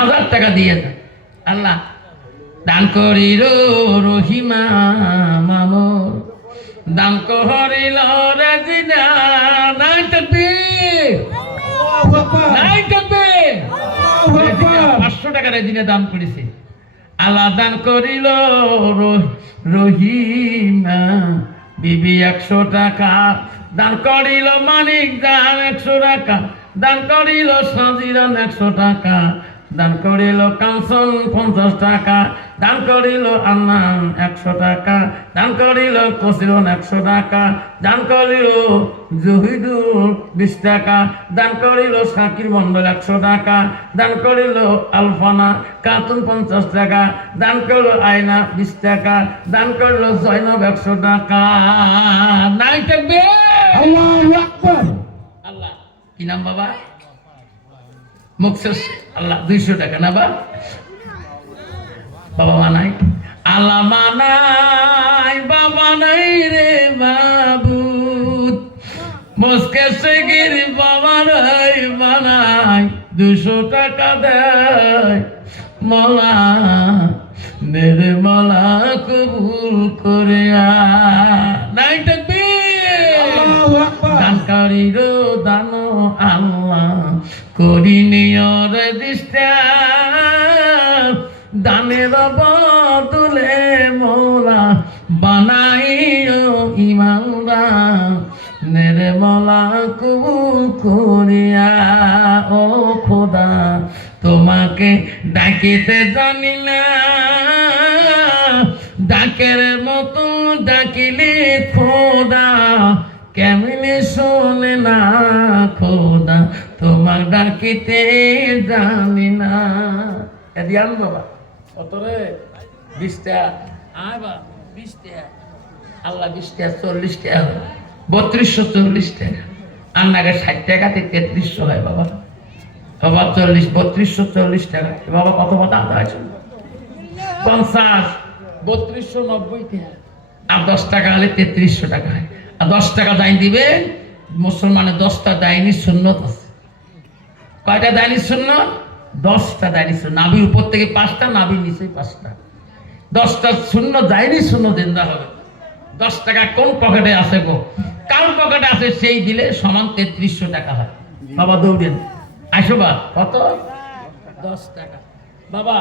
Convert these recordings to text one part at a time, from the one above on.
3000 টাকা দিয়ে দেন। আল্লাহ দান করিল রহিমা মামুর, দান করিল রাজিনা। নাই তাকবীর, নাই তাকবীর। 500 টাকা রাজিনা দান করেছে। আল্লাহ দান করিল রহিমা বিবি 100 টাকা দান করিল, মানিক দান 100 টাকা দান করিল, সাজিরান 100 টাকা দান করিল, কাঞ্চন 50 টাকা দান করিল, আন্নান 100 টাকা দান করিল, কসিরন 100 টাকা দান করিল, জহিদুল 20 টাকা দান করিল, শাকির মন্ডল 100 টাকা দান করিল, আলফানা কাতুন 50 টাকা দান করিল, আয়না 20 টাকা দান করিল, জয়নব 100 টাকা। নাই থাকবে আল্লাহু আকবার। আল্লাহ কি নাম বাবা? মুকসেস। আল্লাহ 200 টাকা না বাবা মানাই। আল্লাহ মানাই বাবা নাই রে বাবুত, মুকসেসে গির বাবা নাই মানাই 200 টাকা দেয় মলা মেরে মলা কবুল করে। নাই থাকবে দানকারীর দান আল্লাহ করি নিয়র দিষ্টা, দানের বদলে মোলা বানাইও ইমানদার নেরে মলা কবুল করিয়া। ও খোদা তোমাকে ডাকিতে জানি না, ডাকের মতো ডাকিলে খোদা কেমনে শোনে না, খোদা তোমার ডাকিতে জানি না। এদিয়ান বাবা কত রে? 20 টাকা। আয় বা 20 টাকা। আল্লাহ 20 টাকা 40 টাকা 3240 টাকা। আন্নাকে 60 টাকাতে 3300 হয় বাবা। বাবা 40 3240 টাকা। বাবা কত কথা আছে? 50 3290 টাকা। আর 10 টাকা হলে 3300 টাকা হয়। আর 10 টাকা দান দিবে। মুসলমানের 10টা দাইনি সুন্নত আছে। কয়টা দাইনি সুন্নত? 10টা দাইনি সুন্নত। নাভির উপর থেকে 5টা, নাভির নিচে 5টা। 10টা সুন্নত দাইনি সুন্নত জিন্দা হবে। 10 টাকা কোন পকেটে আছে গো? কার পকেটে আছে সেই দিলে সমান 3300 টাকা হয়। বাবা দৌড়েন আসো বা কত? 10 টাকা। বাবা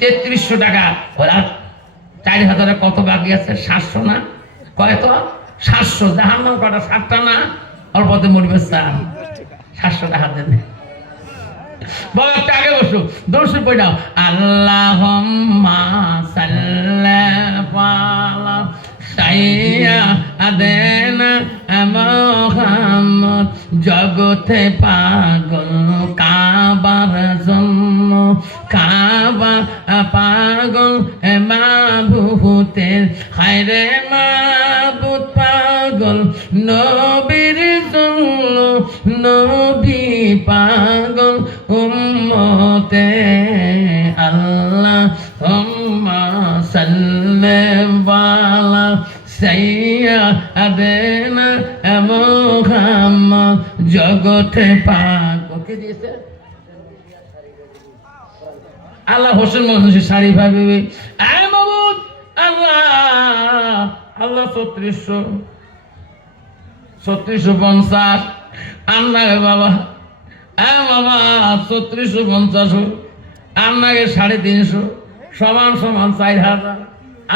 3300 টাকা। ওরা 4000 কত বাকি আছে? 700 না? কয় তো 700। জাহান্নাম কটা? 7টা না? অল্পতে মরবে স্যার। 700 টাকা দেন বাবা। একটা আগে বসো, দর্শন পড়ে দাও। আল্লাহুম্মা সাল্লি আলা সাইয়্যিদিনা মুহাম্মদ। জগতে পাগল কাবার জন্য, কাবা পাগল মাবুতের হায়রে মাবুত পাগল নবীর জন্য, নবী পাগল উম্মতে আল্লাহুম্মা সাল্লি আলা সাইয়্যিদিনা মুহাম্মদ। জগতে পাগল কে দিয়েছে? আল্লাহ। হোসেন মহসিন শাড়ি ভাবি আয় মাবুদ আল্লাহ। আল্লাহ 3650 আন্নাকে বাবা। হ্যাঁ বাবা 3650 আন্নাকে 350 সমান সমান 4000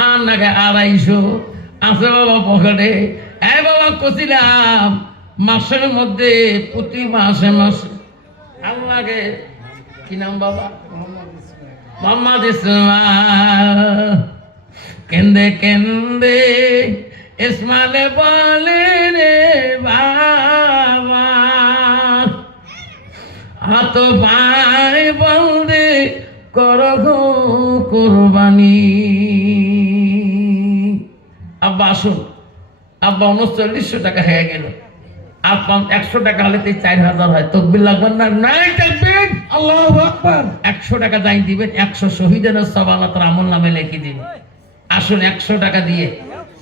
আন্নাকে 250 আছে বাবা পকেটে। হ্যাঁ বাবা কছিলাম মাসের মধ্যে প্রতি মাসে মাসে আল্লাহকে কি নাম বাবা? মোহাম্মদ ইসমাইল। কেন্দে কেন্দে ইসমাইল বলে রে বাবা, হাত পায় বন্দে করো কুরবানি। আব্বা আসুন। আব্বা 3900 টাকা হয়ে গেল। আর 100 টাকা হলে 4000 হয়। তকবীর লাগবেন না? নাই তাকবীর। আল্লাহু আকবার। 100 টাকা দান দিবেন, 100 শহীদের সওয়াব আল্লাহ তাআলা আমল নামে লিখে দিবেন। আসুন 100 টাকা দিয়ে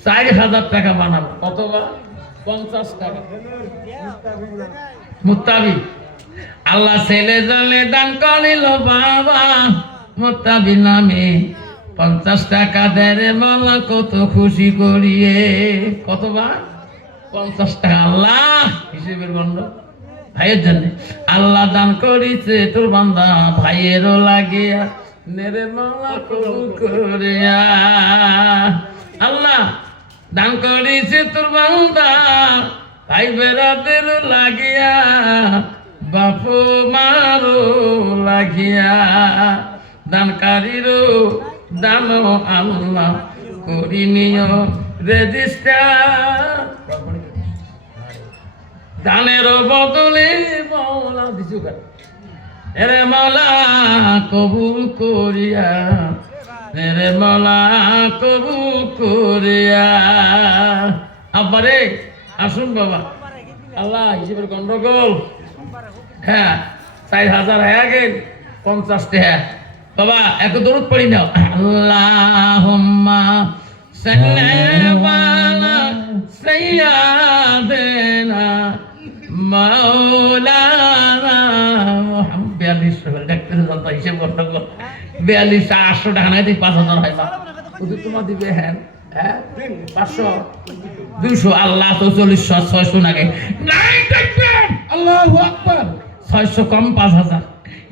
4000 টাকা বানাবো। কত বা? 50 টাকা মুত্তাবি। আল্লাহ ছেলে জলে দান করিল বাবা মোত্তাবি নামে 50 টাকা দেরে মালা কত খুশি করিয়ে কতবার 50 টাকা আল্লাহ হিসেবের গণ্ড ভাইয়ের জন্য আল্লাহ দান করিছে তোর বান্দা ভাইয়েরও লাগিয়া নেরে মালা কবুল করিয়া আল্লাহ দান করিছে তোর বান্দা ভাই বেড়াদের লাগিয়া বাপু মারো লাগিয়া দানকারীরও দান আল্লাহ করি নিও রেজিস্টার দানের বদলে মৌলা দিছু এরে মৌলা কবুল করিয়া এরে মৌলা কবুল করিয়া আব্বারে আসুন বাবা আল্লাহ হিসেবের গন্ডগোল হ্যাঁ 4000 হয়ে গেল 50 টাকা বাবা এক দরুদ পড়ি নাও আল্লাহুম্মা সাল্লি আলা সাইয়্যিদিনা মাওলানা মুহাম্মদ 42 ডাক্তার যন্ত্র হিসেব গন্ডগোল 42 800 টাকা নাই 5000 হয় বা শুধু তোমার দিবে হ্যাঁ 500 200 আল্লাহ 44 600 নাগে নাই দেখবেন আল্লাহু আকবার 600 কম 5000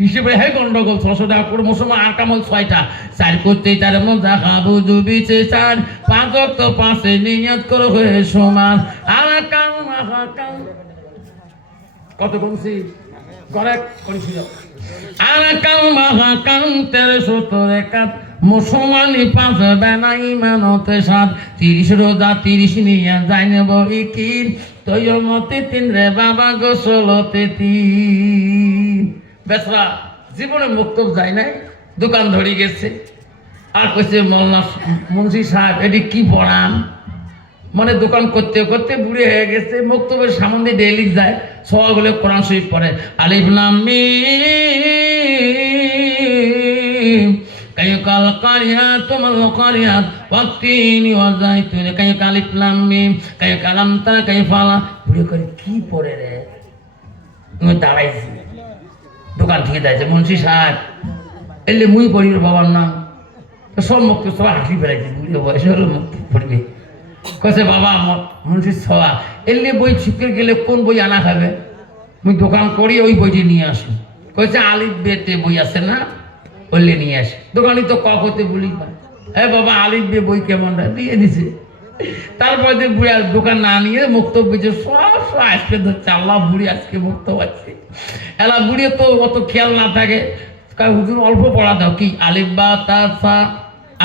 হিসেবে হে গন্ডগোল 600 টাকা করে মুসলমান আর কামল 6টা 4 করতে তার মজা খাবো দুবিছে 4 5 ওয়াক্ত পাঁচে নিয়ত করো হয়ে সমান আর কাম কত বলছি কারেক্ট করেছিল আর কাম মাহা কাম 1370 একাত মুসলমানি 5 বেনা ইমানতে 7 30 রোজা 30 নিয়ে যাই নেব ইকিন তৈয়মতে 3 রে বাবা গোসলতে 3 বেসরা জীবনে মুক্তব যায় নাই দোকান ধরে গেছে আর কইছে মোল্লা মুন্সি সাহেব এটি কি পড়ান মানে দোকান করতে করতে বুড়ি হয়ে গেছে মুক্তবের সামনে ডেইলি যায় সবাইগুলো কোরআন শরীফ পড়ে আলিফ লাম মিম কাইকাল কারিয়াত মাল কারিয়াত ওয়াতিনি ওয়াজাইতুন কাইকাল আলিফ লাম মিম কাইকালাম তা কাইফালা বুড়ি করে কি পড়ে রে আমি দাঁড়াইছি দোকান থেকে যাইছে মুন্সি সাহেব এলে মুই পড়ি বাবার নাম সব মুক্ত সব হাসি ফেলাইছে বুড়ি বয়সে হলো মুক্ত পড়বে কছে বাবা মুন্সি ছোয়া এলে বই শিখতে গেলে কোন বই আনা খাবে মুই দোকান করি ওই বইটি নিয়ে আসি কইছে আলিফ বেতে বই আছে না বললে নিয়ে আসি দোকানি তো ক করতে বলি হ্যাঁ বাবা আলিফ বে বই কেমনটা দিয়ে দিছে তারপরে যে বুড়ি দোকান না নিয়ে মুক্ত বেঁচে সব আজকে ধরছে আল্লাহ বুড়ি আজকে মুক্ত পাচ্ছে এলা বুড়ি তো অত খেয়াল না থাকে হুজুর অল্প পড়া দাও কি আলিফ বা তা সা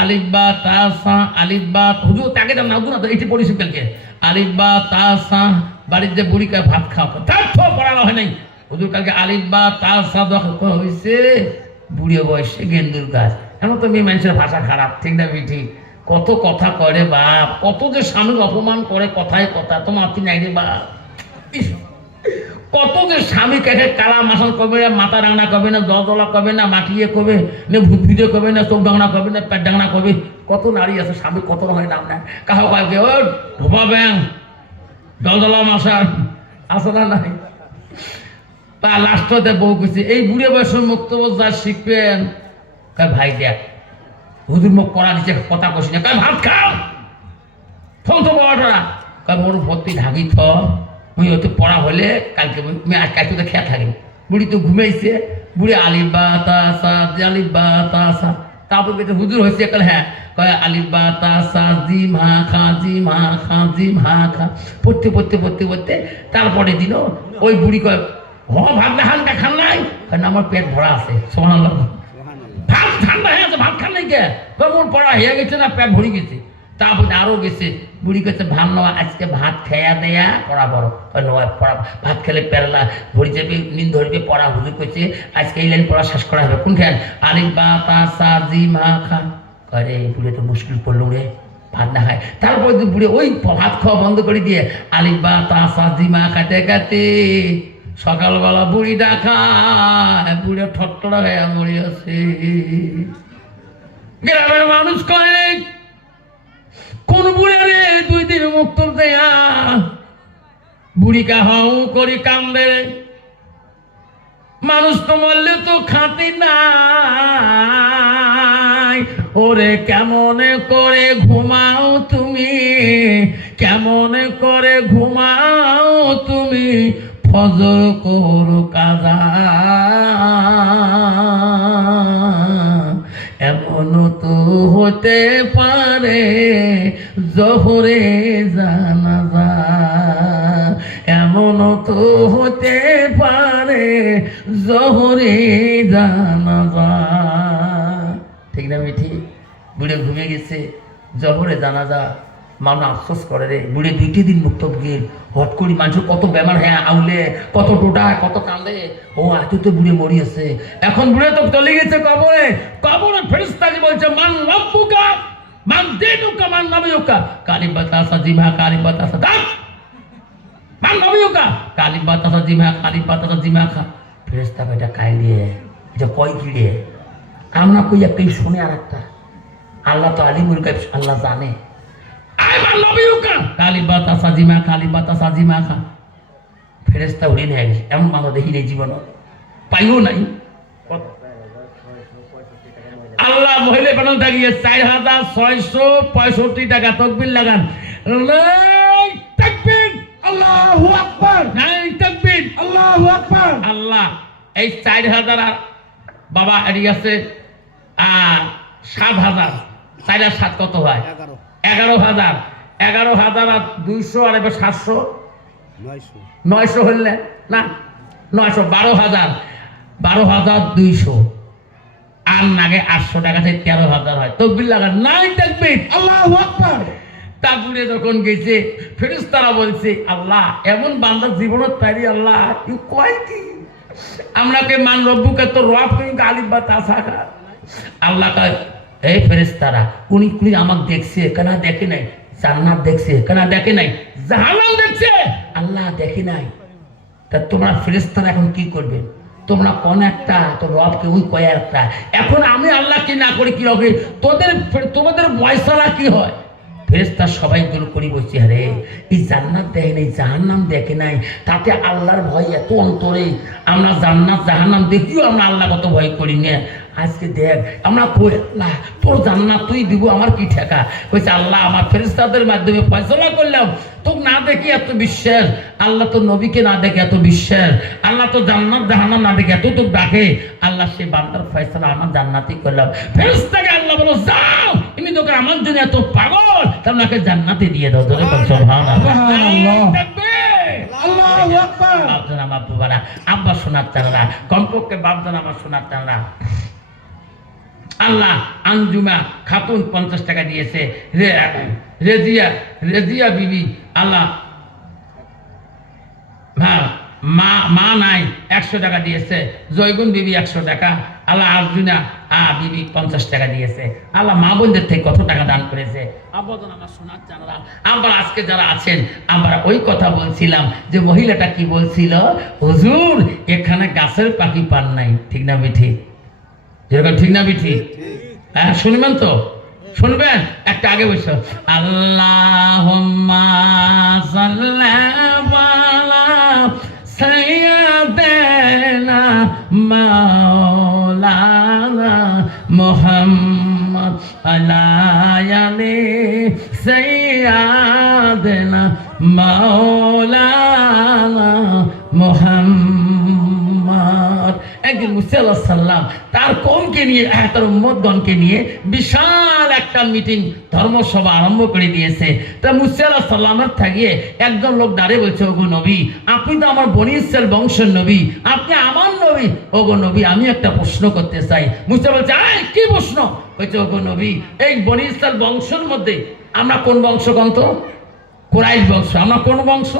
আলিফ বা তা সা আলিফ বা হুজুর তাকে দাও না হুজুর না এটি পড়েছি কালকে আলিফ বা তা সা বাড়ির যে বুড়িকে ভাত খাও তার তো পড়ানো হয় নাই হুজুর কালকে আলিফ বা তা সা হয়েছে বুড়ি বয়সে গেন্দুর গাছ এমন তো মেয়ে মানুষের ভাষা খারাপ ঠিক না ঠিক কত কথা করে বাপ কত যে স্বামীর অপমান করে কথায় কথা তোমার আপনি নাই রে বাপ কত যে স্বামী কেটে কালা মাসাল করবে না মাথা ডাংনা করবে না জলা করবে না মাটিয়ে করবে না ভূত ভিজে করবে না চোখ ডাংনা করবে না পেট ডাংনা করবে কত নারী আছে স্বামী কত রকমের নাম নেয় কাহো কাউকে ও ধোপা ব্যাং জলা মাসার আছে না নাই তা লাস্টতে বউ কইছে এই বুড়ে বয়সের মুক্ত যা শিখবেন ভাই দেখ হুজুর মুখ পড়া দিচ্ছে কথা কষি না ভাত খাও থম তো বড়রা মোর ভর্তি ঢাকি থ মুই হয়তো পড়া হলে কালকে কালকে তো খেয়া থাকি বুড়ি তো ঘুমাইছে বুড়ি আলিবা তাসা আলিবা তাসা তারপর কেছে হুজুর হয়েছে কাল হ্যাঁ কয় আলিবা তাসা জি মা খা জি মা খা জি মা খা পড়তে পড়তে পড়তে পড়তে তারপরে দিল ওই বুড়ি কয় হ ভাত না খান নাই কারণ আমার পেট ভরা আছে সমান ভাত ঠান্ডা হয়ে আছে ভাত খান নাই কে মোর পড়া হয়ে গেছে না পেট ভরে গেছে তারপরে আরো গেছে বুড়ি কাছে ভাত নেওয়া আজকে ভাত খেয়া দেয়া পড়া বড় নয় পড়া ভাত খেলে পেরলা ভরি যাবে নিন ধরবে পড়া হুজুর করছে আজকে এই লাইন পড়া শেষ করা হবে কোন খেয়াল আলিফ বা তা সা জি মা খা আরে বুড়ে তো মুশকিল পড়লো রে ভাত না খায় তারপরে তো বুড়ে ওই ভাত খাওয়া বন্ধ করে দিয়ে আলিফ বা তা সা জি মা খাতে খাতে সকালবেলা বুড়ি ডাকা বুড়ে ঠট্টড়া হয়ে মরে আছে গ্রামের মানুষ কয়ে কোন বুড়ে রে 2 দিন মুক্ত দেয়া বুড়ি কা হাউ করি কান্দে মানুষ তো মরলে তো খাতি নাই। ওরে কেমন করে ঘুমাও তুমি, কেমন করে ঘুমাও তুমি, ফজর করো কাজা। এমন তো হতে পারে জোহরে জানাজা, এমন তো হতে পারে জোহরে জানাজা। ঠিক না মিঠি? বুড়ে ঘুমিয়ে গেছে, জোহরে জানাজা। মানুষ আফসোস করে রে, বুড়ে 2টি দিন মুক্ত গিয়ে হট করি মানুষের কত বেমার, হ্যাঁ আউলে কত টোটা কত কান্দে, ও এত তো বুড়ে মরিয়েছে। এখন বুড়ে তো চলে গেছে কবরে। কবরে ফেরেশতাকে বলছে মান রব্বুকা মান দীনুকা মান নবিয়ুকা কালিম বাতাসা জিমা কালিম বাতাসা দাম মান নবিয়ুকা কালিম বাতাসা জিমা কালিম বাতাসা জিমা খা। ফেরেশতা এটা কাইলিয়ে এটা কয় কিড়ে আমরা কই একটাই শুনে আর একটা। আল্লাহ তো আলিমুল গায়ব, আল্লাহ জানে। আইমান নবিয়ুকা কালিম বাতাসা জিমা কালিম বাতাসা জিমা খা। ফেরেশতা উড়ে নিয়ে গেছে। এমন মানুষ দেখি নেই জীবন, পাইও নাই। আল্লাহ মহিলা বানানো থাকিয়ে 4665 টাকা। তকবীর লাগান, তাকবীর, আল্লাহু আকবার, নাই তাকবীর, আল্লাহু আকবার। আল্লাহ এই 4000 আর বাবা এরি আছে 7000, 4 আর 7 কত হয়? 11000। 11000 আর 200 আর 700 900 হলে না 900 12000, 12200 আর নাগে 800 টাকা থেকে 13000 হয়। তকবীর লাগান, নাই তাকবীর, আল্লাহু আকবার। তারপরে যখন গেছে ফেরেশতারা বলছে আল্লাহ এমন বান্দা জীবনত পারি আল্লাহ তুই কয় কি আমরাকে মান রব্বুকে তো রব কই গালিব বা তাসাকা। আল্লাহ কয় এই ফেরেশতারা উনি কুনি আমাকে দেখছে কেন দেখে নাই? জান্নাত দেখছে কেন দেখে নাই? জাহান্নাম দেখছে আল্লাহ দেখে নাই। তা তোমরা ফেরেশতারা এখন কি করবে? তোমরা কোন একটা তো রবকে ওই কয় একটা। এখন আমি আল্লাহ কি না করি কি হবে? তোমাদের ময়সারা কি হয়? ফেরেশতা সবাই গুলো করি বসছি, আরে এই জান্নাত দেখে নাই জাহান্নাম দেখে নাই, তাতে আল্লাহর ভয় এত অন্তরে। আমরা জান্নাত জাহান্নাম দেখিও আমরা আল্লাহ কত ভয় করি না। আজকে দেখ আমরা কই আল্লাহ তোর জান্নাত তুই দিব, আমার কি ঠেকা? কইছে আল্লাহ আমার ফেরেশতাদের মাধ্যমে ফয়সালা করলাম, তোকে না দেখি এত বিশ্বাস। আল্লাহ তো নবীকে না দেখে এত বিশ্বাস। আল্লাহ তো জান্নাত জাহান্নাম না দেখে এত তো ডাকে। আল্লাহ সে বান্দার ফয়সালা আমার জান্নাতই করলাম। ফেরেশতাকে আল্লাহ বলো যাও, তুমি তোকে আমার জন্য এত পাগল, তাকে জান্নাতে দিয়ে দাও। ধরে সুবহানাল্লাহ, আল্লাহু আকবার। বাপজান আমার বাবারা, আব্বা শোনার চালা, কমপক্ষে বাপজান আমার শোনার চালা। আল্লাহ আঞ্জুমা খাতুন 50 টাকা দিয়েছে। রেজিয়া বিবি আল্লাহ মা নাই 100 টাকা দিয়েছে। জয়গুন বিবি 100 টাকা। আল্লাহ আর্জুনা বিবি 50 টাকা দিয়েছে। আল্লাহ মা বোনদের থেকে কত টাকা দান করেছে। আমরা আজকে যারা আছেন আমরা ওই কথা বলছিলাম যে মহিলাটা কি বলছিল, হুজুর এখানে গাছের পাখি পান নাই। ঠিক না বিঠি? যেরকম ঠিক না বিঠি? হ্যাঁ শুনবেন তো, শুনবেন একটা আগে বলছো আল্লাহুম্মা সাল্লি আলা সাইয়্যিদিনা মাওলানা মুহাম্মদ আলা আলি সাইয়্যিদিনা মাওলানা মুহাম্মদ। একদিন মুসা আলাইহিস সালাম তার কওমকে নিয়ে তার উম্মতগণকে নিয়ে বিশাল একটা মিটিং ধর্মসভা আরম্ভ করে দিয়েছে। তা মুসা আলাইহিস সালামের থাকিয়ে একজন লোক দাঁড়িয়ে বলছে, ওগো নবী আপনি তো আমার বনি ইসরাইল বংশের নবী, আপনি আমার নবী। ওগো নবী আমি একটা প্রশ্ন করতে চাই। মুসা বলছে কি প্রশ্ন? বলছে ওগো নবী এই বনি ইসরাইল বংশের মধ্যে আমরা কোন বংশ কন্ত? কুরাইশ বংশ। আমরা কোন বংশ?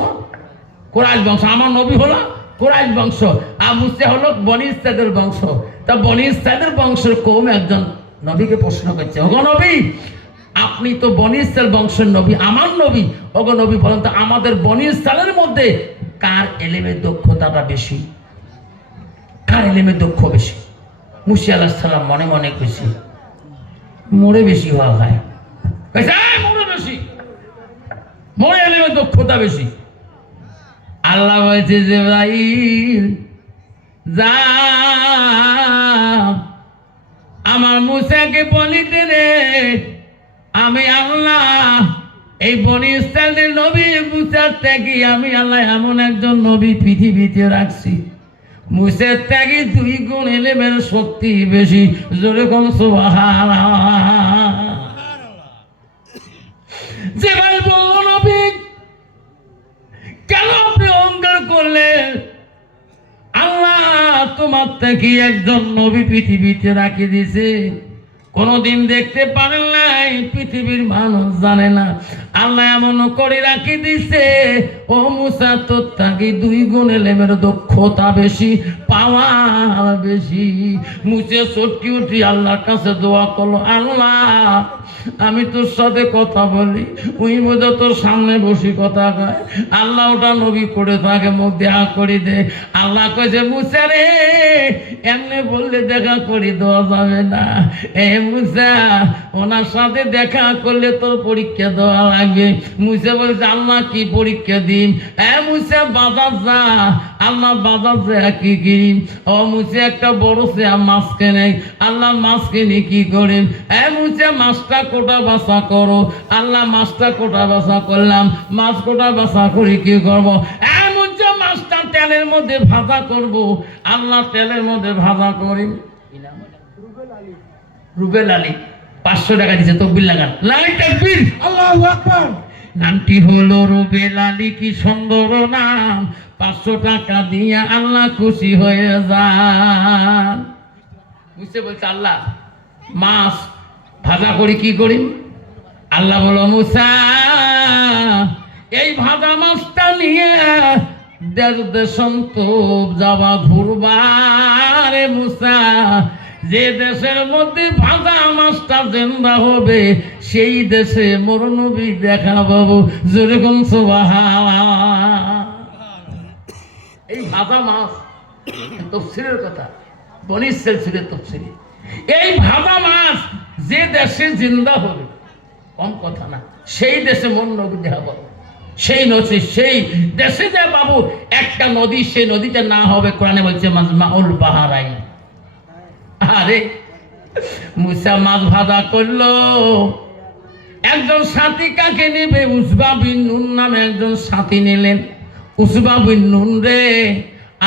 কুরাইশ বংশ। আমার নবী হলো কুরাইশ বংশ, আর মুসা হলো বনি ইসরাইলের বংশ। তা বনি ইসরাইলের বংশের কওম একজন নবীকে প্রশ্ন করছে, ওগো নবী আপনি তো বনি ইসরাইল বংশের নবী, আমার নবী, ওগো নবী বলেন তো আমাদের বনি ইসরাইলের মধ্যে কার এলেমের দক্ষতাটা বেশি? কার এলেমের দক্ষ বেশি? মুসা আলাইহিস সালাম মনে মনে কইছে মোরে বেশি হওয়া হয়। কইছে মোরে বেশি, মোরে এলেমের দক্ষতা বেশি। আল্লাহ বলছে জিবরাইল যা আমার মুসাকে বলিতে রে আমি আল্লাহ এই বনি ইসরাইলের নবী মুসার ত্যাগী আমি আল্লাহ এমন একজন নবী পৃথিবীতে রাখছি মুসার ত্যাগী 2 গুণ এলেমের শক্তি বেশি জোরে কোন সুবহানাল্লাহ যে ভাই বলল নবী কেন আপনি অহংকার করলেন আল্লাহ তোমার থেকে একজন নবী পৃথিবীতে রাখি দিয়েছে কোনদিন দেখতে পারেন নাই পৃথিবীর মানুষ জানে না আল্লাহ এমন করে রাখি দিছে ও মুসা তোর থেকে 2 গুণ এলেমের দক্ষতা বেশি পাওয়ার বেশি মুসে চটকি উঠি আল্লাহর কাছে দোয়া করলো আল্লাহ আমি তোর সাথে কথা বলি ওই বোঝা তোর সামনে বসি কথা কয় আল্লাহ ওটা নবী করে তাকে মুখ দেখা করে দে আল্লাহ কইছে মুসা রে এমনি বললে দেখা করে দেওয়া যাবে না এ মুসা ওনার সাথে দেখা করলে তোর পরীক্ষা দেওয়া লাগবে মুসা বলছে আল্লাহ কি পরীক্ষা দিন এ মুসা বাজার যা আল্লাহ বাজার যা কি কিনি ও মুসা একটা বড় সে মাছ কেনে আল্লাহ মাছ কিনে কি করেন এ মুসা মাছটা কোটা বাসা করো আল্লাহ মাছটা কোটা বাসা করলাম মাছ কোটা বাসা করে কি করবো এ মুসা মাছটা তেলের মধ্যে ভাজা করব আল্লাহ তেলের মধ্যে ভাজা করি রুবেল আলী 500 টাকা দিছে তকবীর লাগান লাই তাকবীর আল্লাহু আকবার নামটি হলো রুবেল আলী কি সুন্দর নাম 500 টাকা দিয়ে আল্লাহ খুশি হয়ে যান বুঝতে বলছে আল্লাহ মাছ ভাজা করি কি করি আল্লাহ বলো মুসা এই ভাজা মাছটা নিয়ে দেশ দেশান্তর যাওয়া ঘুরবারে মুসা যে দেশের মধ্যে ভাজা মাছটা জিন্দা হবে সেই দেশে মোর নবী দেখা পাবো জোরে কোন সুবহানাল্লাহ এই ভাজা মাছ তাফসীরের কথা বনি ইসরাঈলের তাফসীরে এই ভাজা মাছ যে দেশে জিন্দা হবে কম কথা না সেই দেশে মোর নবী দেখা পাবো সেই নদী সেই দেশে যে বাবু একটা নদী সেই নদীটা না হবে কোরআনে বলছে মাজমাউল বাহরাইন আরে মুসা মাছ ভাজা করলো একজন সাথী কাকে নেবে উসবা বিন নুন নামে একজন সাথী নিলেন উসবা বিন নুন রে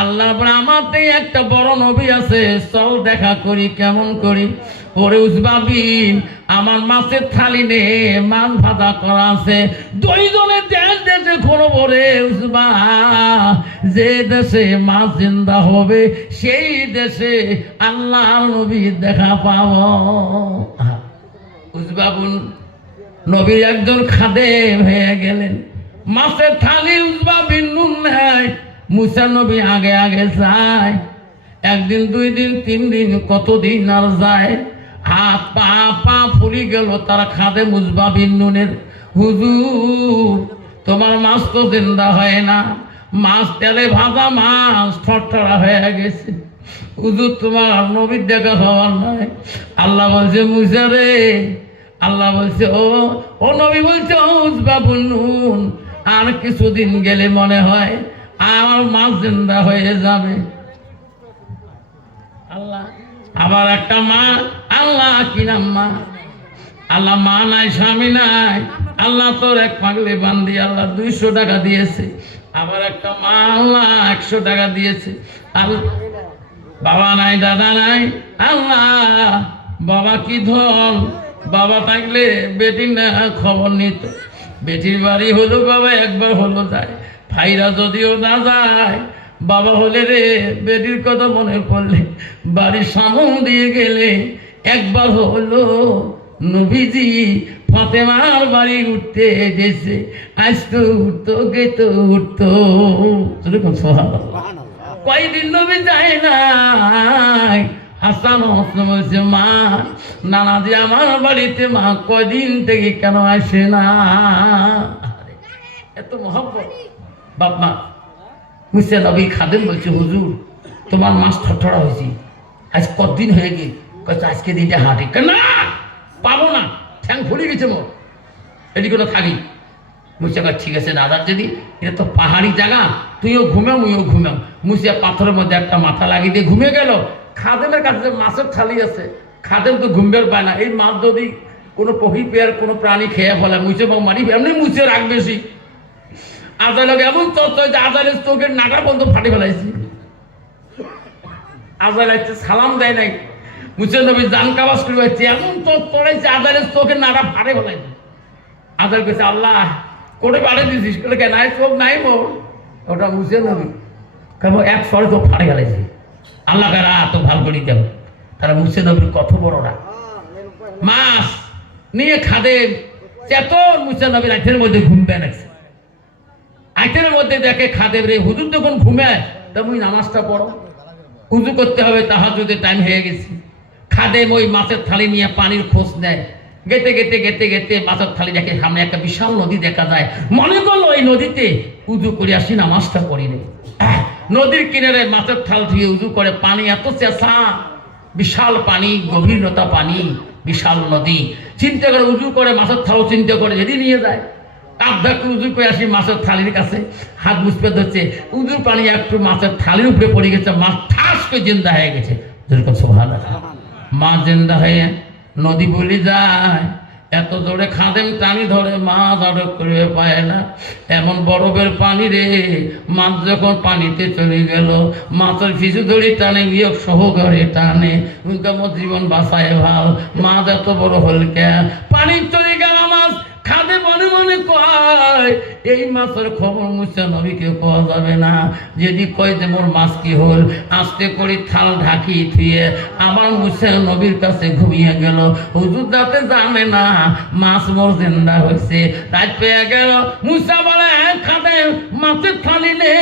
আল্লাহ আমাতে একটা বড় নবী আছে চল দেখা করি কেমন করি ওরে উসবা বিন আমার মাছের থালি নে মাছ ভাজা করা আছে 2 জনে দেশ দেশে খোলব রে উসবা যে দেশে মাছ জিন্দা হবে সেই দেশে আল্লাহ নবী দেখা পাবো উসবা বিন নবীর একজন খাদেম হয়ে গেলেন মাছের থালি উসবা বিন নুন নাই মুসা নবী আগে আগে যায় 1 দিন 2 দিন 3 দিন কতদিন আর যায় হাত পা ফুলি গেল তার খাদেম উসবা বিন নুনের হুজুর তোমার মাছ তো জিন্দা হয় না মাছ তেলে ভাজা মাছ ঠরঠরা হয়ে গেছে হুজুর তোমার নবীর দেখা হওয়ার নাই আল্লাহ বলছে মুসা রে আল্লাহ বলছে ও নবী বলছে ও উসবা বিন নুন আর কিছুদিন গেলে মনে হয় আমার মাছ জিন্দা হয়ে যাবে আল্লাহ আবার একটা মা আল্লাহ কি নাম মা আল্লাহ মা নাই স্বামী নাই আল্লাহ তোর এক পাগলে বান্দি আল্লাহ 200 টাকা দিয়েছে আবার একটা মা আল্লাহ 100 টাকা দিয়েছে আল্লাহ বাবা নাই দাদা নাই আল্লাহ বাবা কি ধন বাবা থাকলে বেটির না খবর নিত বেটির বাড়ি হলো বাবা একবার হলো যায় ভাইরা যদিও না যায় বাবা হলে রে বেটির কথা মনে পড়লে বাড়ির সামন দিয়ে গেলে একবার হলো নবীজি ফাতেমার বাড়ি উঠতে গেছে আজ তো উঠতো গেতো উঠতো কয়দিন নবী যায় নাই হাসান হোসেন বলছে মা নানাজি আমার বাড়িতে মা কয়দিন থেকে কেন আসে না এত মহব্বত বাপ মা মুসা নবী খাদেম বলছে হুজুর তোমার মাছ ঠঠড়া হয়েছি আজ কতদিন হয়ে গিয়ে আজকে দিনটা হাঁটি না পাবো না ঠ্যাং ফুলে গেছে মোর এটি কোনো থাকি মুসা ঠিক আছে দাদার যদি এটা তো পাহাড়ি জায়গা তুইও ঘুমাও মুইও ঘুমাও। মুসিয়া পাথরের মধ্যে একটা মাথা লাগিয়ে দিয়ে ঘুমিয়ে গেল। খাদেমের কাছে যে মাছের থালি আছে, খাদেম তো ঘুমবের পায় না। এই মাছ যদি কোনো পহি পেয়ার কোনো প্রাণী খেয়ে ফেলে মুছে বা মারি এমনি মুছে রাখ বেশি। আজাল এমন চর্চা যে আজালের চোখের নাটা বন্ধ ফাটে ফেলাইছি। আজাল আসছে সালাম দেয় নাই, মুছে নবী জান কাবাস করে পাচ্ছে এমন চড়াইছে আজালের চোখের নাটা ফাটে ফেলাইছে। আজাল কেছে আল্লাহ কোটে পাঠিয়ে দিয়েছিস কেন চোখ নাই মোর। ওটা মুছে নবী কেমন এক সরে চোখ ফাটে ফেলাইছে। আল্লাহ কারা তো ভাল করি দেব। তারা মুছে নবীর কত বড়রা মাছ নিয়ে খাদে চেতন মুছে নবীর আইটের মধ্যে ঘুমবে নাকছে। আইটের মধ্যে দেখে খাদে রে হুজুর যখন ঘুমায় তেমন নামাজটা পড়ো, উজু করতে হবে, তাহাজ্জুদের টাইম হয়ে গেছে। খাদেম ওই মাছের থালি নিয়ে পানির খোঁজ নেয়। গেতে গেতে গেতে গেতে মাছের থালি দেখে সামনে একটা বিশাল নদী দেখা যায়। মনে করলো ওই নদীতে উজু করে আসি, নামাজটা করি নে। নদীর কিনারে মাছের থাল ধুয়ে উজু করে, পানি এত চেঁচা, বিশাল পানি, গভীরতা পানি, বিশাল নদী। চিন্তা করে উজু করে মাছের থাল চিন্তা করে যদি নিয়ে যায়। আধ্যাত্ম উজু করে আসি মাছের থালির কাছে, হাত মুছপে ধরছে, উজুর পানি একটু মাছের থালির উপরে পড়ে গেছে, মাছ ঠাস করে জিন্দা হয়ে গেছে। যেরকম সুবহানাল্লাহ, মাছ জিন্দা হয়ে নদী বলি যায়। এত জোরে খাদেম টানি ধরে মাছ আটক করে পায় না। এমন বরফের পানি রে, মাছ যখন পানিতে চলে গেল মাছের পিছু ধরে টানে গিয়ে সহকারে টানে কেমন জীবন বাঁচায় ভাল। মাছ এত বড় হল কে, পানি চলে গেল মাছ। খাদে মনে মনে কয় এই মাছের খবর মুছে নবীকে পাওয়া যাবে না। যদি কয় যে মোর মাছ কি হল, আস্তে করে থাল ঢাকি থুয়ে আমার মুছে নবীর কাছে ঘুমিয়ে গেল। হুজুর যাতে জানে না মাছ মোর জিন্দা হয়েছে। রাত পেয়ে গেল, মুসা বলে খাদে মাছের থালি নে,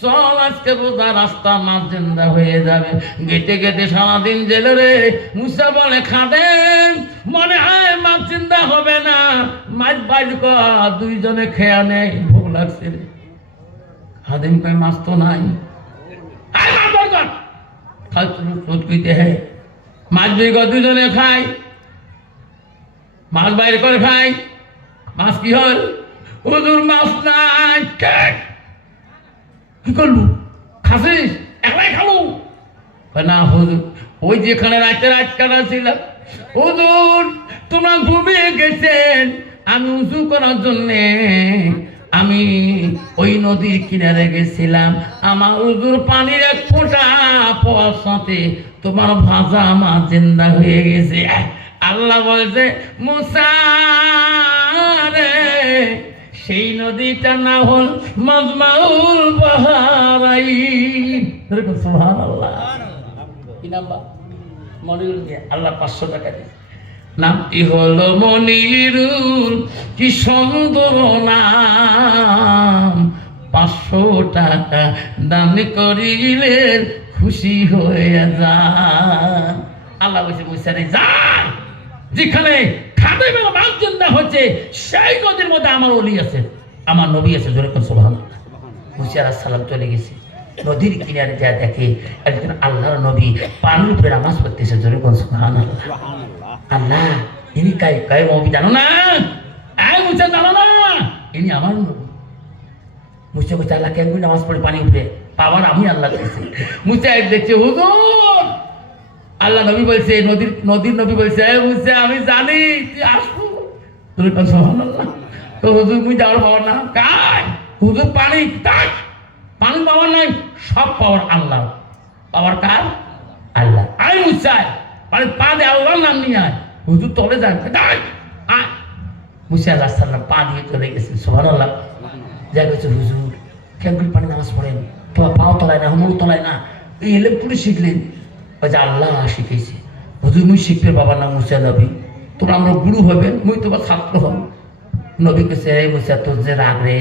চল আজকে বোঝা রাস্তা মাছ জিন্দা হয়ে যাবে। গেটে গেটে সারাদিন জেলে রে। মুসা বলে খাদেম মনে হয় মাছ জিন্দা হবে না, মাছ বাইর কর, দুইজনে খেয়া নেই, ভোগ লাগছে রে। খাদেম কয় মাছ তো নাই, মাছ বাইর কর, মাছ বের কর, দুইজনে খাই। মাছ বাইর করে খাই। মাছ কি হল? হুজুর মাছ নাই। কি করলু? খাসিস? একলাই খাবো না হুজুর, ওই যেখানে রাতে রাত কাটা ছিলাম হুজুর তোমরা ঘুমিয়ে গেছেন, আমি উঁচু করার জন্যে আমি ওই নদীর কিনারে গেছিলাম। আমার হুজুর পানির এক ফোঁটা পাওয়ার সাথে তোমার ভাজা মাছ জিন্দা হয়ে গেছে। আল্লাহ বলছে মুসা রে, সেই নদীটা না হল মাজমাউল বাহরাইন। সুবহানাল্লাহ। কি নাম বা? মনিরুল মিয়া। আল্লাহ 500 টাকা দিয়ে নামটি হলো মনিরুল, কি সুন্দর নাম। 500 টাকা দান করিলে খুশি হয়ে যান। আল্লাহ বলছে মুসা রে যান, যেখানে খাদেমের মাছ জিন্দা হচ্ছে সেই নদীর মধ্যে আমার ওলি আছে, আমার নবী আছে। জোরে কোন সুবহানাল্লাহ। মুসা আলাইহিস সালাম চলে গেছে। নদীর কিনারে যা দেখে একজন আল্লাহর নবী পানির উপরে নামাজ পড়তেছে। জোরে কোন সুবহানাল্লাহ। আল্লাহ ইনি কাই নবী জানো না? মুসা জানো না? ইনি আমার নবী। মুসা বলছে আল্লাহ কেন নামাজ পড়ে পানি উপরে? পাওয়ার আমি আল্লাহ দিয়েছি। মুসা দেখছে হুজুর, আল্লাহ নবী বলছে, নদীর নবী বলছে মুসা আমি জানি তুই আসবো। জোরে কোন সুবহানাল্লাহ। তো হুজুর মুই যাওয়ার পাওয়ার না কাই? হুজুর পানি কাই? পানি পাওয়ার নাই, সব পাওয়ার আল্লাহ। পাওয়ার কার? আল্লাহ। আয় মুসাই পানি পা দে, আল্লাহর নাম নিয়ে আয়। হুজুর তলে যান, আয়। মুসা আলাইহিস সালাম পা দিয়ে চলে গেছে। সুবহানাল্লাহ। যা গেছে হুজুর কেন করে পানি নামাজ পড়েন? তোমার পাও তলায় না, হুমুর তলায় না, এই এলে পুরো শিখলেন। ওই যে আল্লাহ শিখেছে। হুজুর মুই শিখবে বাবার নাম মুসা নবী, তোমরা আমরা গুরু হবেন, মুই তোমার ছাত্র হব। নবী কেছে মুসা তোর যে রাগ রে,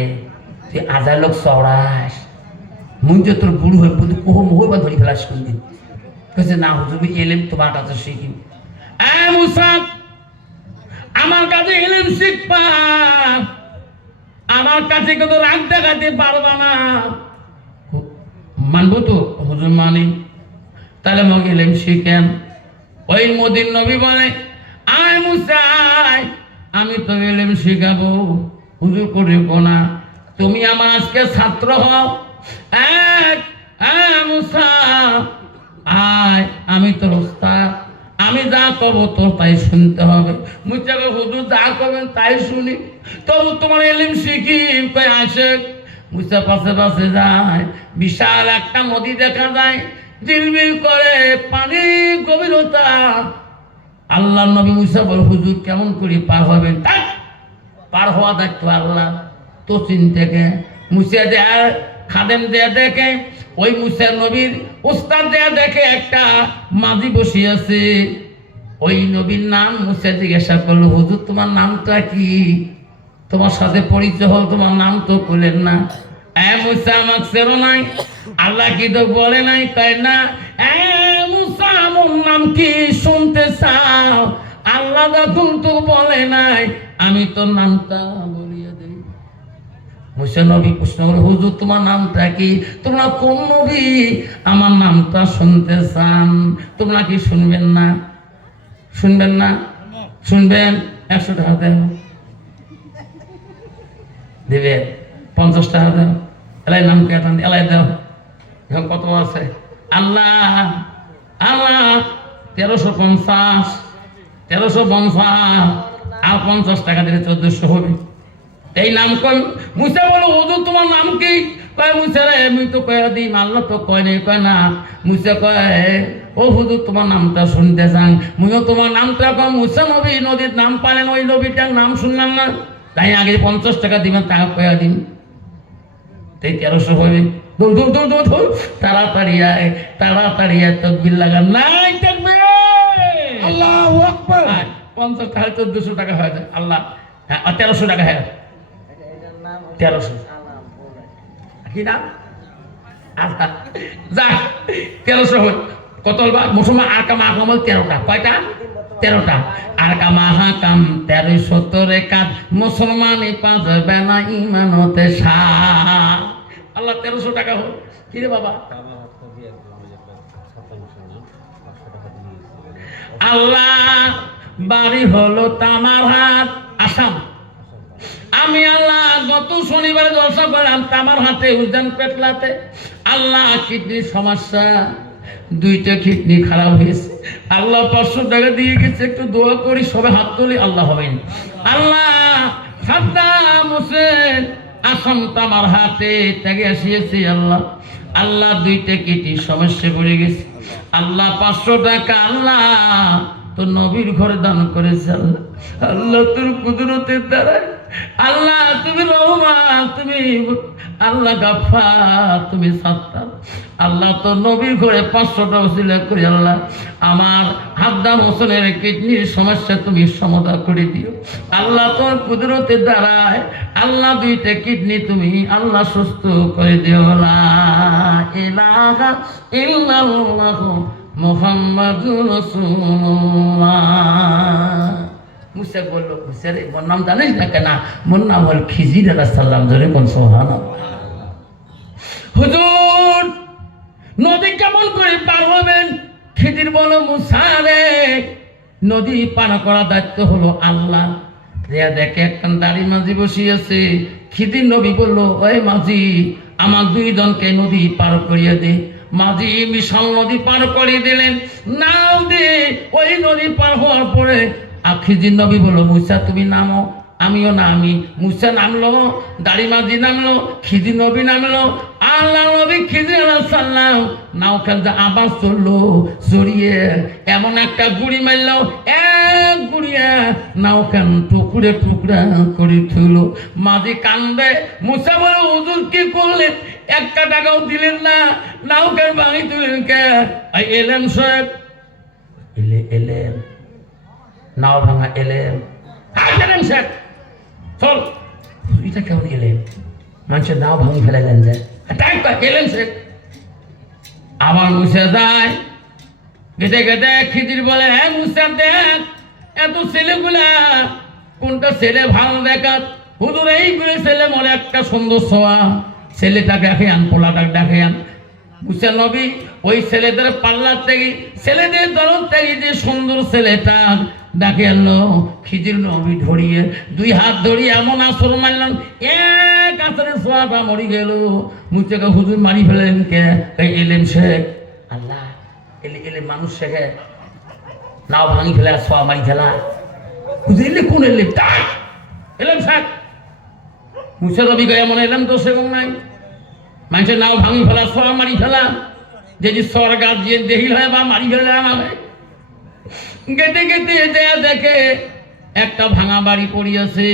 তুই আজার লোক চড়াস, মুই যে তোর গুরু হইব তুই কোহ মোহ বা ধরি ফেলাস কোনদিন। কেছে না হুজুর এলেম তোমার কাছে শিখি। মুসা আমার কাছে এলেম শিখবা, আমার কাছে কত রাগ দেখাতে পারবা না। মানবো তো? হুজুর মানি। তাহলে আমাকে এলেম শিখেন। ওই মদিন নবী বলে আয় মুসা আমি তো এলেম শিখাবো। হুজুর করিও না, তুমি আমার আজকে ছাত্র হও, এক মুসা আয়, আমি তোর ওস্তাদ, আমি যা কব তোর তাই শুনতে হবে। মুসা কয় হুজুর যা করবেন তাই শুনি, তবু তোমার ইলম শিখি। কয় আসে। মুসা পাশে পাশে যায়, বিশাল একটা নদী দেখা যায়, ঝিলমিল করে পানি গভীরতা। আল্লাহ নবী মুসা বল হুজুর কেমন করে পার হবেন? পার হওয়া দায়িত্ব আল্লাহ, তো চিন্তাকে মুসা দেয়া খাদেম দেয়া দেখে, ওই মুসা নবীর ওস্তাদ দেয়া দেখে একটা মাঝি বসে আছে। ওই নবীর নাম মুসা জিজ্ঞাসা করলো হুজুর তোমার নামটা কি? তোমার সাথে পরিচয় হল, তোমার নাম তো বললেন না। মুসা আমাকে চেনো নাই? আল্লাহ কি তো বলে নাই? তাই না মুসা আমার নাম কি শুনতে চাও? আল্লাহ যখন তো বলে নাই, আমি তোর নামটা বলিয়ে দিই। মুসা নবী প্রশ্ন করে হুজুর তোমার নামটা কি? তোমরা কোন নবী আমার নামটা শুনতে চান? তোমরা কি শুনবেন না? শুনবেন না? শুনবেন? 100 টাকা দেন দেবে, 50 টাকা দেও, এলাই নাম কেটান এলাই দেও। এখন কত আছে? আল্লাহ আল্লাহ 1350 আর 50 টাকা দিলে 1400 হবে। এই নাম কই? মুসা বলো হুজুর তোমার নাম কি? কয় মুসা রে আমি তো কয়ে দিই, আল্লাহ তো কয় নেই। কয় না। মুসা কয় ও হুজুর তোমার নামটা শুনতে চান? মুইও তোমার নামটা কয় মুসা নবী, নদীর নাম পালেন, ওই নবীটার নাম শুনলাম না, তাই আগে 50 টাকা দিবেন, তা কয়া দিন, তাই 1300 হবে। দৌড় দৌড় দৌড় দৌড় দৌড়, তাড়াতাড়ি আয়, তাড়াতাড়ি আয়, তকবীর লাগান, নাই তাকবীর, আল্লাহু আকবার। 50 টাকা 1400 টাকা হয়ে যায়। আল্লাহ হ্যাঁ 1300 টাকা। হ্যাঁ 1300 কি নাম? আচ্ছা যা 1300 হয়। কত মুসলমান আর কাম আকামল 13টা। কয়টা? 13টা। আর কাম হাকাম 1370 কাজ মুসলমানই পাবে না ইমানতে সার। আল্লাহ 1300 টাকা হোক। কি রে বাবা? আল্লাহ বাড়ি হলো তামারহাট, আসাম। আমি আল্লাহ গত শনিবারে জলসা করলাম তামারহাটে, উজান পেটলাতে। আল্লাহ কিডনির সমস্যা, 2টা কিডনি খারাপ হয়েছে। আল্লাহ 500 টাকা দিয়ে গেছে, একটু দোয়া করি, সবে হাত তুলি, আল্লাহ হবেন। আল্লাহ সাদ্দাম হোসেন আসাম তামারহাটে ত্যাগে আসিয়েছি। আল্লাহ আল্লাহ 2টা কিডনির সমস্যা পড়ে গেছে। আল্লাহ 500 টাকা আল্লাহ তো নবীর ঘরে দান করেছে। আল্লাহ আল্লাহ তোর কুদরতের দ্বারা আল্লাহ তুমি রহমান, তুমি আল্লাহ গাফফার, তুমি সাত্তার। আল্লাহ তো নবীর ঘরে 500 টাকা ওসিলা করে আল্লাহ আমার সাদ্দাম হোসেনের কিডনির সমস্যা তুমি সমাধান করে দিও। আল্লাহ তোর কুদরতের দ্বারায় আল্লাহ 2টা কিডনি তুমি আল্লাহ সুস্থ করে দিও। লা ইলাহা ইল্লাল্লাহ মুহাম্মাদুর রাসূলুল্লাহ। মুসা বলল মুসা রে মোর নাম জানিস না? কেন? মোর নাম হল খিজির আলাইহিস সালাম। ধরে কোন সুবহানাল্লাহ। হুজুর নদী কেমন করে পার হবেন? খিজির বলো মুসা রে নদী পার করার দায়িত্ব হলো আল্লাহ। রিয়া দেখে একখান দাড়ি মাঝি বসিয়েছে। খিজির নবী বলল ওই মাঝি আমার 2 জনকে নদী পার করিয়ে দে। মাঝি বিশাল নদী পার করিয়ে দিলেন, নাও দে। ওই নদী পার হওয়ার পরে খিজির নবী বলল মুসা তুমি নামো। আমিও না, আমি মুসা নামলো, দাড়ি মাঝি নামলো, খিজির নবী নামলো। আল্লাহ নবী খিজির আলাইহিস সালাম নাওখান যা আবার চললো, জড়িয়ে এমন একটা গুড়ি মারলো, এক গুড়িয়া নাওখান টুকরে টুকরা করে থুলো। মাঝি কান্দে। মুসা বলে হুজুর কি করলেন? 1 টাকাও দিলেন না, নাওখান ভাঙি তুলেন কে? এলেন সাহেব, এলেন নাও ভাঙা এলেন। এলেন স্যার চল, এটা কেমন এলেন? মানুষের নাও ভাঙি ফেলাইলেন যে এলেন স্যার। আবার মুসা যায়, গেটে গেটে খিজির বলে হ্যাঁ মুসা দেখ এত ছেলেগুলা কোনটা ছেলে ভালো দেখাত? হুজুর এইগুলো ছেলে মনে একটা সুন্দর ছোঁয়া, ছেলেটাকে ডাকে আন, পোলাটাকে ডাকে আন। মুসা নবী ওই ছেলেদের পাল্লার থেকে ছেলেদের দরদ থেকে যে সুন্দর ছেলেটা ডাকে আনলো খিজির নবী ধরিয়ে 2 হাত ধরিয়ে এমন আসর মারলেন, এক আসরে সোয়াটা মরি গেল। মুচেকে হুজুর মারি ফেলেন কে? এই এলেম শেখ। আল্লাহ, এলে মানুষ শেখে, নাও ভাঙি ফেলে সোয়া মারি ফেলা। হুজুর এলে কোন এলেম? তাই এলেম শেখ। মুছে নবী গায়ে মনে এলাম তো সেরকম নাই। মানুষের নাও ভাঙি ফেলা, সোয়া মারি ফেলা, যে সর গাছ দিয়ে দেহিল হয় বা মারি ফেলে আমাকে। গেতে গেতে দেয়া দেখে একটা ভাঙা বাড়ি পড়িয়াছে।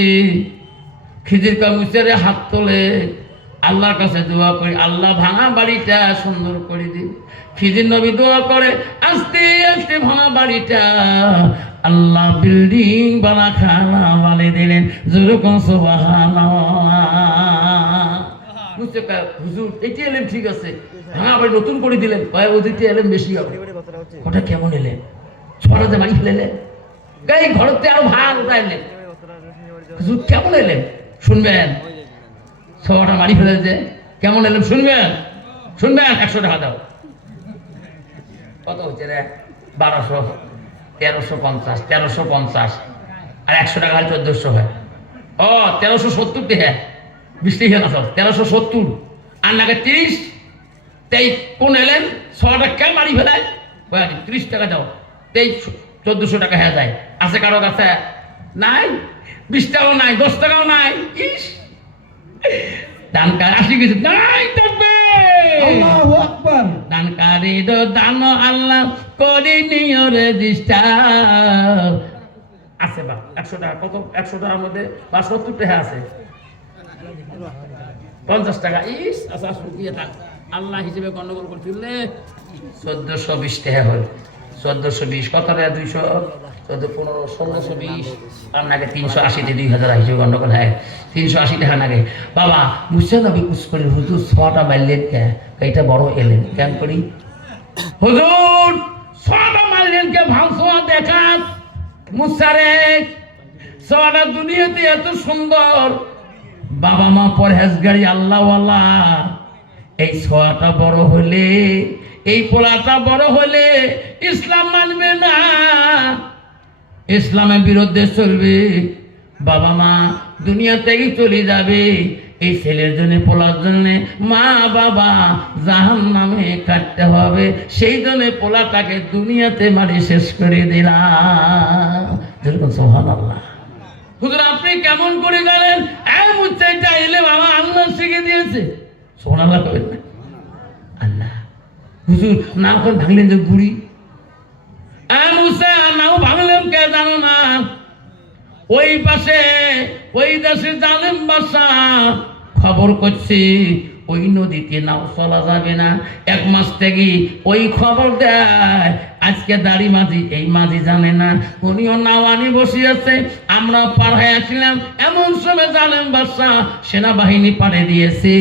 খিজির মুছেরে হাত তোলে, আল্লাহর কাছে দোয়া করি, আল্লাহ ভাঙা বাড়িটা সুন্দর করে দিন। খিজির নবী দোয়া করে, আস্তে আস্তে ভাঙা বাড়িটা আল্লাহ বিল্ডিং বানা খানা বানিয়ে দিলেন। যেরকম হুজুর এটি এলেন ঠিক আছে, ভাঙা বাড়ি নতুন করে দিলেন, ওদিকে এলেন বেশি হবে। ওটা কেমন এলেন? ছড়াতে বাড়ি ফেলেলেন, গাই ঘরতে আরো ভাঙ এলেন। হুজুর কেমন এলেন শুনবেন? ছটা বাড়ি ফেলেছে, কেমন এলেন শুনবেন? শুনবেন? 100 টাকা দাও। কত হচ্ছে রে? 1200, 1350, 1350 আর 100 টাকা হয় 1400 হয়। ও 1370 টাকা, 20 টাকা না সব 1370 আর নাকি 30। তাই কোন এলেন? 6 টাকা বাড়ি ফেলায় 30 টাকা দাও, তাই 1400 টাকা হয়ে যায়। আছে কারো কাছে? নাই। 20 টাকাও নাই, 10 টাকাও নাই। ইস, দান কার আসি কিছু নাই। থাকবে আল্লাহু আকবার। দান কারি দো দান আল্লাহ করি নিও রেজিস্টার। আছে বা 100 টাকা। কত? 100 টাকার মধ্যে বা 70 টাকা আছে, 50 টাকা। ইস, আচ্ছা শুকিয়ে থাক। আল্লাহ হিসেবে গন্ডগোল করছিলে। 1420 টাকা হল। 1420 কত টাকা? 200, 14, 15, 1620 আর নাকি 380 তে 2000 হিসেবে গন্ডগোল হয়। 380 টাকা নাকি। বাবা মুসা নবী কুছ করে হুজুর 6টা মারলেন কে? এইটা বড় এলেন কেন করি? হুজুর 6টা মারলেন কে? ভাঙছোয়া দেখাত মুসারে। 6টা দুনিয়াতে এত সুন্দর, বাবা মা পরহেজগারি আল্লাহওয়ালা। এই 6টা বড় হলে, এই পোলাটা বড় হলে ইসলাম মানবে না, ইসলামের বিরুদ্ধে চলবে, বাবা মা দুনিয়া থেকে চলে যাবে। এই ছেলের জন্য, পোলার জন্য মা বাবা জাহান্নামে কাটতে হবে। সেই জন্য পোলাটাকে দুনিয়াতে মারি শেষ করে দিলাম। যেরকম সুবহানাল্লাহ। হুজুর আপনি কেমন করে গেলেন? মুচাইটা এলে বাবা আল্লাহ শিখে দিয়েছে। সুবহানাল্লাহ কবেন না? আল্লাহ। হুজুর নাও কোন ভাঙলেন যে গুড়ি? মুসা নাও ভাঙলেন কে জানো না? ওই পাশে ওই দেশে জালেম বাদশা খবর করছে ওই নদীতে নাও চলা যাবে না। 1 মাস থেকে ওই খবর দেয়। আজকে দাড়ি মাঝি, এই মাঝি জানে না, উনিও নাওয়ানি বসিয়েছে, আমরা পার হয়ে আসলাম। এমন সময় জালেম বাদশা সেনাবাহিনী পাড়ে দিয়েছে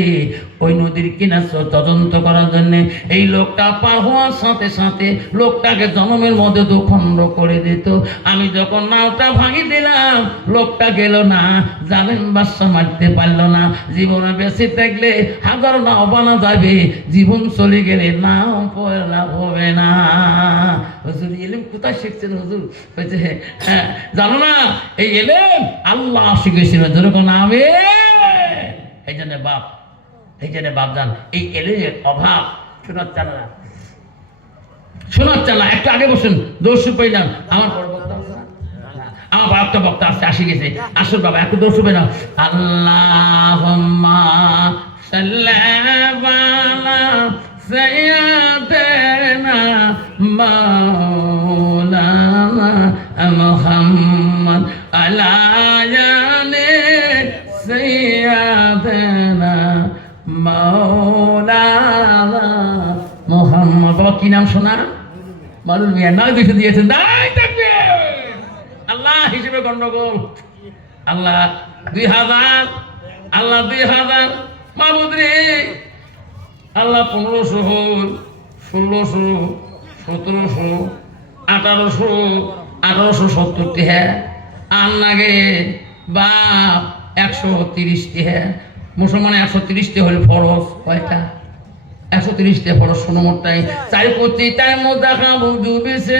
ওই নদীর কিনার তদন্ত করার জন্য। এই লোকটা পার হওয়ার সাথে সাথে লোকটাকে জনমের মধ্যে 2 খণ্ড করে দিত। আমি যখন নাওটা ভাঙি দিলাম, লোকটা গেল না, জালেম বাদশা মারতে পারলো না। জীবনে বেঁচে থাকলে 1000 নাও বানা যাবে, জীবন চলে গেলে নাও পয়লা হবে না। হুজুর এলেম কোথায় শিখছেন হুজুর? বলছে হ্যাঁ জানো না, এই এলেম আল্লাহ শিখেছিল। যেরকম আমি এই জন্য বাপ, এই জন্য বাপ জান, এই এলেমের অভাব শোনার চালা, শোনার চালা। একটু আগে বসেন, দর্শক পাইলাম। আমার বড় বক্তা আছে না, আমার বাপটা বক্তা আসছে, আসি গেছে। আসল বাবা একটু দর্শক পাইলাম। আল্লাহুম্মা সাল্লি আলা সাইয়্যিদিনা মাওলানা মুহাম্মদ আলা আলি সাইয়্যিদিনা মাওলানা মুহাম্মদ। বাবা কি নাম শোনা? মালুল মিয়া। না দেখে দিয়েছেন। নাই থাকবে আল্লাহ হিসেবে গন্ডগোল। আল্লাহ 2000, আল্লাহ 2000 মাহমুদ রে। আল্লাহ 1500 হল, 1600, 1700, 1800, 1870 টাকা আর লাগে বাপ 130 টাকা। মুসলমানে 130 টাকা হলে ফরজ কয়টা? 130 পড়ো শোনো মোটটাই 4 তাই মোদা খাবো ডুবেছে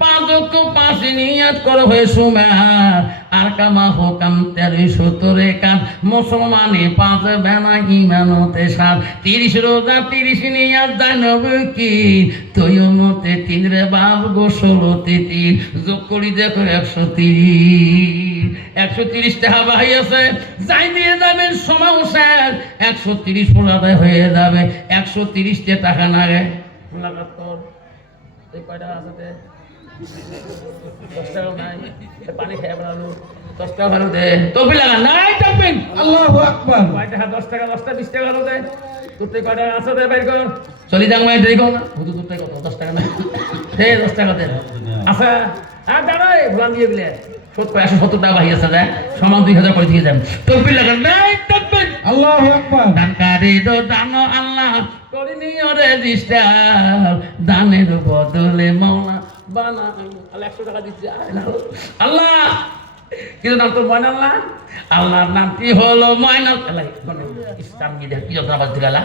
5 5 নিয়াত করো হয়ে সুমার আর কামা হোকাম 13 কাম মুসলমানে 5 বেনা ইমানতে 30 রোজা 30 নিয়াত জানব কি তুই মতে 3 রে বাপ গো 16 3 যোগ করি দেখো 130 টাকা ভাই আছে যাই দিয়ে যাবেন সমস্যার 130 পুরো আদায় হয়ে যাবে 130 টাকা না রে লাগাতর এই কয়টা আছে 10 টাকা নাই পানি খেয়ে বেড়ালো 10 টাকা ভালো দে তবে লাগা নাই থাকবেন আল্লাহু আকবার কয় টাকা 10 টাকা 10টা 20 টাকা ভালো দে তোর কয় টাকা আছে দে বের কর চলি যাং মাই দেই কও না হুদু তোর কত 10 টাকা নাই দে 10 টাকা দে আচ্ছা আর দাঁড়াই ভুলান দিয়ে দিলে 170 টাকা ভাই আছে দেখ সমান 2000 করে দিয়ে যান তবে লাগা নাই থাকবেন আল্লাহু আকবার দানকারী দো দানো আল্লাহ করিনি রেজিস্টার দানের বদলে মাওলা বানা আল্লাহ 100 টাকা দিচ্ছে আল্লাহ কিন্তু নাম তো ময়না আল্লাহ আল্লাহর নামটি হলো ময়না আল্লাহ ইসলাম কি যত আবার দিলা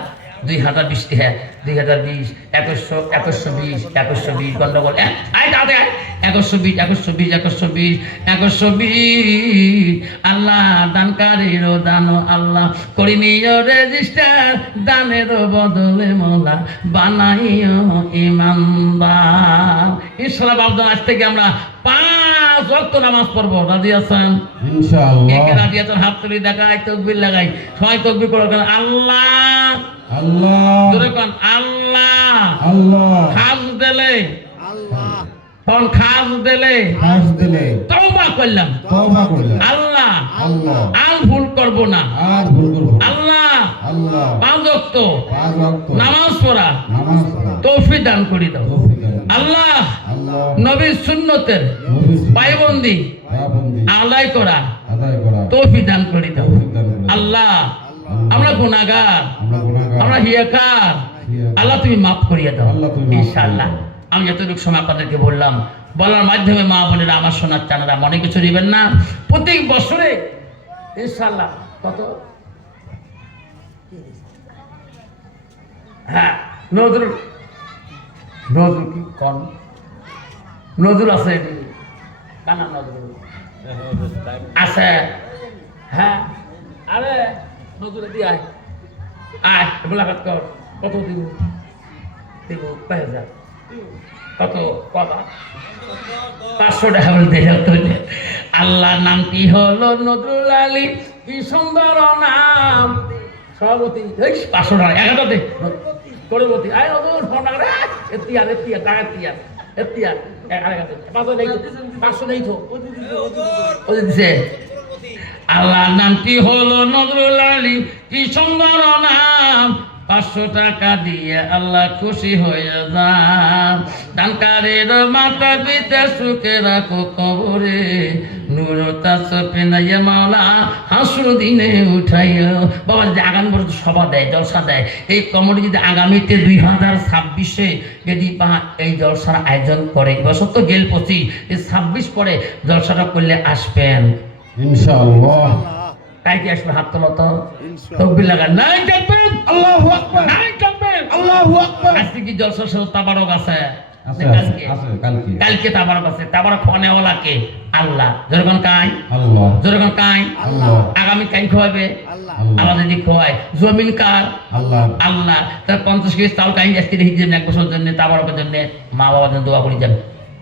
2020 হ্যাঁ 2020 2120 গন্ডগোল আয় তাতে 2120 আল্লাহ দানকারীর দানো আল্লাহ করিনিও রেজিস্টার দানের বদলে মোলা বানাইও ইমানদার ইনশাআল্লাহ বাবদা আজ থেকে আমরা 5 ওয়াক্ত নামাজ পড়বো রাজি আছেন ইনশাআল্লাহ কে রাজি আছেন হাত তুলে দেখাই তাকবীর লাগাই সবাই তাকবীর করো আল্লাহ আল্লাহ জোরে কোন আল্লাহ আল্লাহ খাস দিলে আল্লাহ কোন খাস দিলে খাস দিলে তওবা করলাম আল্লাহ আল্লাহ আর ভুল করব না আর ভুল করব না আল্লাহ আল্লাহ 5 ওয়াক্ত নামাজ নামাজ পড়া পড়া তৌফিক দান করে দাও তৌফিক দান। আল্লাহ আল্লাহ নবীর সুন্নতের নবীর পায়বন্দি পাবন্দি আদায় করা আদায় করা তৌফিক দান করে দাও তৌফিক দান করে দাও। আল্লাহ আমরা গুনাহগার আমরা গুনাহগার আমরা হিয়াকার হিয়াকার। আল্লাহ তুমি মাফ করিয়ে দাও আল্লাহ তুমি মাফ করিয়ে ইনশাআল্লাহ দাও। আমি যতটুকু সময় আপনাদেরকে বললাম বলার মাধ্যমে মা বোনেরা আমার সোনার চানারা মনে কিছু দিবেন না প্রত্যেক বছরে ইনশাআল্লাহ কত হ্যাঁ নজরুল কি কোন নজরুল আছে কানা নজরুল আছে হ্যাঁ আরে নজরুল দি আয় মোলাকাত কর কত দিব 5000 কত 500 টাকা বলতে আল্লাহর নামটি হলো নজরুল আলী কি সুন্দর নাম সভাপতি 500 টাকা 11 দে করবতি আয় নজরুল ফোন না রে এতিয়ার টাকা এতিয়ার আরে কাছে 500 নেই তো ও দিছে আল্লাহর নামটি হলো নজরুল আলী কি সুন্দর নাম 500 টাকা দিয়ে আল্লাহ খুশি হয়ে যান দানকারীর মাতা পিতা সুখে রাখো কবরে নূর তাসফে নাই মাওলা হাসর দিনে উঠাইও বাবা যদি আগামী বছর সভা দেয় জলসা দেয় এই কমিটি যদি আগামীতে 2026-এ যদি এই জলসার আয়োজন করে বছর তো গেল 25 এই 26 পরে জলসাটা করলে আসবেন ইনশাআল্লাহ তাই কি আসবে হাত তোলো তো তাকবীর লাগা নাই থাকবেন আল্লাহু আকবার নাই থাকবেন আল্লাহু আকবার আজকে কি জলসা সহ তাবারক আছে আছে কালকে কালকে কালকে তাবারক আছে তাবারক খাওয়ানেওয়ালা কে আল্লাহ যেরকম কাই আল্লাহ যেরকম কাই আল্লাহ আগামী কাই খাওয়াবে আল্লাহ আল্লাহ যদি খাওয়ায় জমিন কার আল্লাহ আল্লাহ তার 50 কেজি চাউল কাই আজকে রেখে দিবেন এক বছরের জন্য তাবারকের জন্য মা বাবার জন্য দোয়া করে যান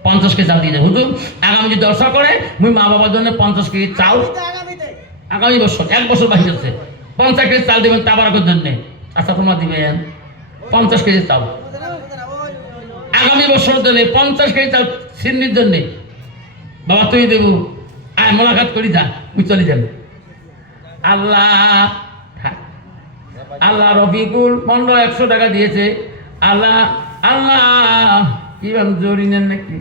50 কেজি চাউল দিয়ে দেন হুজুর আগামী যদি জলসা করে মুই মা বাবার জন্য 50 কেজি চাউল আগামী বছর 1 বছর বাকি আছে 50 কেজি চাল দিবেন তাবারকের জন্য আচ্ছা তোমরা দিবেন 50 কেজি চাল আগামী বছর জন্য 50 কেজি চাল সিন্নির জন্য বাবা তুই দেব আয় মোলাকাত করি যা তুই চলে যাবে আল্লাহ আল্লাহ রফিকুল 100 টাকা দিয়েছে আল্লাহ আল্লাহ কি জরি নেন নাকি